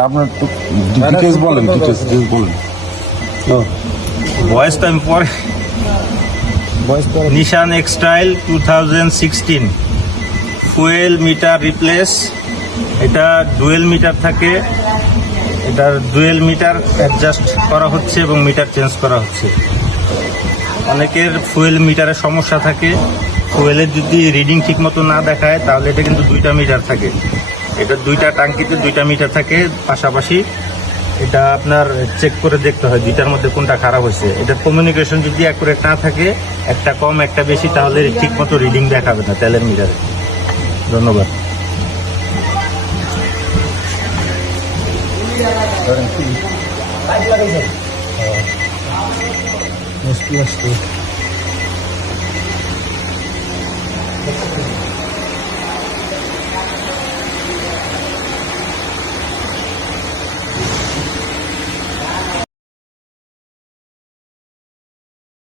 আপনার ডিটেলস বলেন, ডিটেলস বলেন। বয়স তো আমি পরে নিশান এক্সটাইল 2016 ফুয়েল মিটার রিপ্লেস। এটা ডুয়েল মিটার থাকে, এটার ডুয়েল মিটার অ্যাডজাস্ট করা হচ্ছে এবং মিটার চেঞ্জ করা হচ্ছে। অনেকের ফুয়েল মিটারে সমস্যা থাকে, ফুয়েলের যদি রিডিং ঠিক মতো না দেখায় তাহলে এটা কিন্তু দুইটা মিটার থাকে। এটা দুইটা টাঙ্কিতে দুইটা মিটার থাকে পাশাপাশি। এটা আপনার চেক করে দেখতে হয় দুইটার মধ্যে কোনটা খারাপ হয়েছে। এটার কমিউনিকেশন যদি অ্যাকুরেট না থাকে, একটা কম একটা বেশি, তাহলে ঠিক মতো রিডিং দেখাবে না তেলের মিটারে। ধন্যবাদ। আসতে